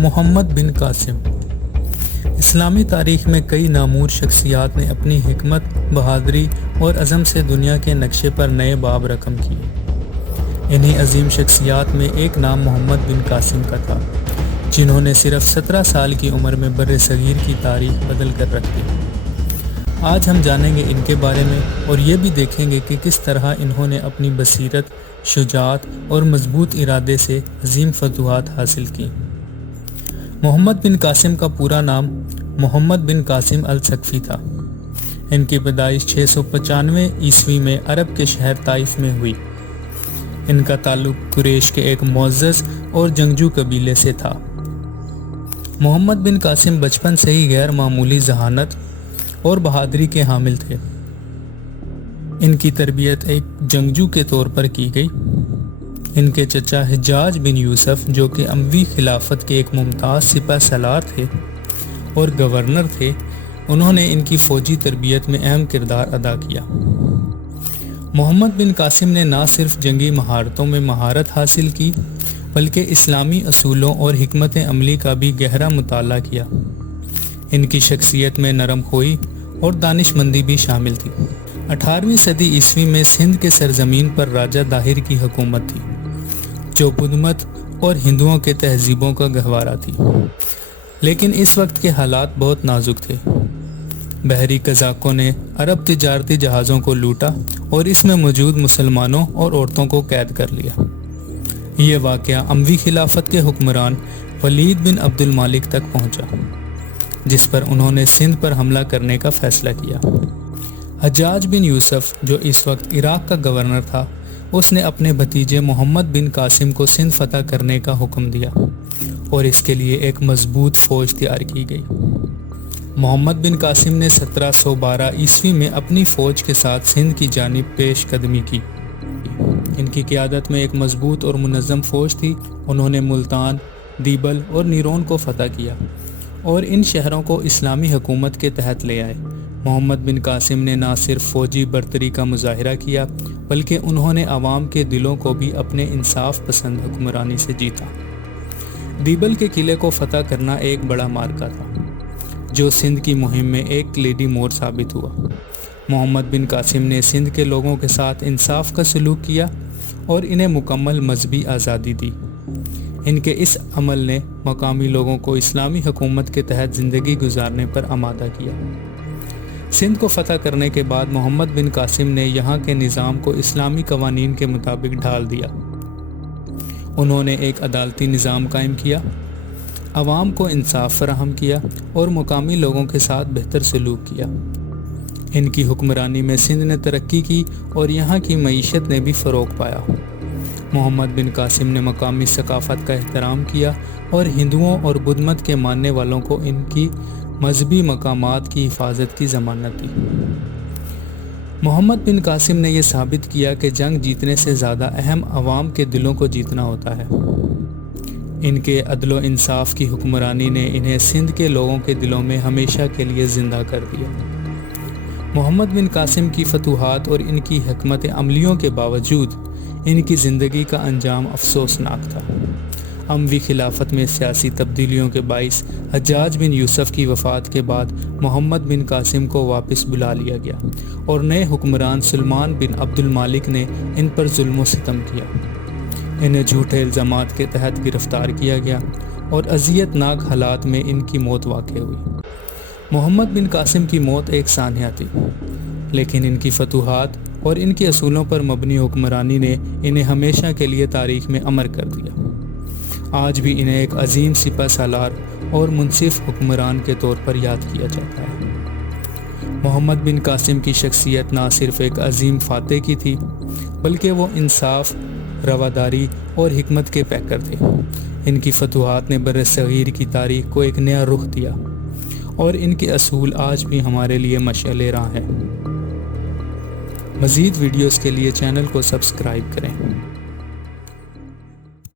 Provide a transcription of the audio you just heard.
محمد بن قاسم۔ اسلامی تاریخ میں کئی نامور شخصیات نے اپنی حکمت، بہادری اور عزم سے دنیا کے نقشے پر نئے باب رقم کیے۔ انہی عظیم شخصیات میں ایک نام محمد بن قاسم کا تھا، جنہوں نے صرف 17 سال کی عمر میں بر صغیر کی تاریخ بدل کر رکھ دی۔ آج ہم جانیں گے ان کے بارے میں، اور یہ بھی دیکھیں گے کہ کس طرح انہوں نے اپنی بصیرت، شجاعت اور مضبوط ارادے سے عظیم فتوحات حاصل کی۔ محمد بن قاسم کا پورا نام محمد بن قاسم الثقفی تھا۔ ان کی پیدائش 695 عیسوی میں عرب کے شہر طائف میں ہوئی۔ ان کا تعلق قریش کے ایک معزز اور جنگجو قبیلے سے تھا۔ محمد بن قاسم بچپن سے ہی غیر معمولی ذہانت اور بہادری کے حامل تھے۔ ان کی تربیت ایک جنگجو کے طور پر کی گئی۔ ان کے چچا حجاج بن یوسف، جو کہ اموی خلافت کے ایک ممتاز سپہ سالار تھے اور گورنر تھے، انہوں نے ان کی فوجی تربیت میں اہم کردار ادا کیا۔ محمد بن قاسم نے نہ صرف جنگی مہارتوں میں مہارت حاصل کی، بلکہ اسلامی اصولوں اور حکمت عملی کا بھی گہرا مطالعہ کیا۔ ان کی شخصیت میں نرم خوئی اور دانش مندی بھی شامل تھی۔ 18ویں صدی عیسوی میں سندھ کے سرزمین پر راجہ داہر کی حکومت تھی، جو بدھ مت اور ہندوؤں کے تہذیبوں کا گہوارہ تھی۔ لیکن اس وقت کے حالات بہت نازک تھے۔ بحری قزاقوں نے عرب تجارتی جہازوں کو لوٹا اور اس میں موجود مسلمانوں اور عورتوں کو قید کر لیا۔ یہ واقعہ اموی خلافت کے حکمران ولید بن عبد المالک تک پہنچا، جس پر انہوں نے سندھ پر حملہ کرنے کا فیصلہ کیا۔ حجاج بن یوسف، جو اس وقت عراق کا گورنر تھا، اس نے اپنے بھتیجے محمد بن قاسم کو سندھ فتح کرنے کا حکم دیا اور اس کے لیے ایک مضبوط فوج تیار کی گئی۔ محمد بن قاسم نے 1712 عیسوی میں اپنی فوج کے ساتھ سندھ کی جانب پیش قدمی کی۔ ان کی قیادت میں ایک مضبوط اور منظم فوج تھی۔ انہوں نے ملتان، دیبل اور نیرون کو فتح کیا اور ان شہروں کو اسلامی حکومت کے تحت لے آئے۔ محمد بن قاسم نے نہ صرف فوجی برتری کا مظاہرہ کیا، بلکہ انہوں نے عوام کے دلوں کو بھی اپنے انصاف پسند حکمرانی سے جیتا۔ دیبل کے قلعے کو فتح کرنا ایک بڑا معرکہ تھا، جو سندھ کی مہم میں ایک کلیدی موڑ ثابت ہوا۔ محمد بن قاسم نے سندھ کے لوگوں کے ساتھ انصاف کا سلوک کیا اور انہیں مکمل مذہبی آزادی دی۔ ان کے اس عمل نے مقامی لوگوں کو اسلامی حکومت کے تحت زندگی گزارنے پر آمادہ کیا۔ سندھ کو فتح کرنے کے بعد محمد بن قاسم نے یہاں کے نظام کو اسلامی قوانین کے مطابق ڈھال دیا۔ انہوں نے ایک عدالتی نظام قائم کیا، عوام کو انصاف فراہم کیا اور مقامی لوگوں کے ساتھ بہتر سلوک کیا۔ ان کی حکمرانی میں سندھ نے ترقی کی اور یہاں کی معیشت نے بھی فروغ پایا۔ محمد بن قاسم نے مقامی ثقافت کا احترام کیا اور ہندوؤں اور بدھ مت کے ماننے والوں کو ان کی مذہبی مقامات کی حفاظت کی ضمانت دی۔ محمد بن قاسم نے یہ ثابت کیا کہ جنگ جیتنے سے زیادہ اہم عوام کے دلوں کو جیتنا ہوتا ہے۔ ان کے عدل و انصاف کی حکمرانی نے انہیں سندھ کے لوگوں کے دلوں میں ہمیشہ کے لیے زندہ کر دیا۔ محمد بن قاسم کی فتوحات اور ان کی حکمت عملیوں کے باوجود ان کی زندگی کا انجام افسوسناک تھا۔ اموی خلافت میں سیاسی تبدیلیوں کے باعث حجاج بن یوسف کی وفات کے بعد محمد بن قاسم کو واپس بلا لیا گیا اور نئے حکمران سلمان بن عبد المالک نے ان پر ظلم و ستم کیا۔ انہیں جھوٹے الزامات کے تحت گرفتار کیا گیا اور اذیت ناک حالات میں ان کی موت واقع ہوئی۔ محمد بن قاسم کی موت ایک سانحہ تھی، لیکن ان کی فتوحات اور ان کے اصولوں پر مبنی حکمرانی نے انہیں ہمیشہ کے لیے تاریخ میں امر کر دیا۔ آج بھی انہیں ایک عظیم سپہ سالار اور منصف حکمران کے طور پر یاد کیا جاتا ہے۔ محمد بن قاسم کی شخصیت نہ صرف ایک عظیم فاتح کی تھی، بلکہ وہ انصاف، رواداری اور حکمت کے پیکر تھے۔ ان کی فتوحات نے بر صغیر کی تاریخ کو ایک نیا رخ دیا اور ان کے اصول آج بھی ہمارے لیے مشعل راہ ہیں۔ مزید ویڈیوز کے لیے چینل کو سبسکرائب کریں۔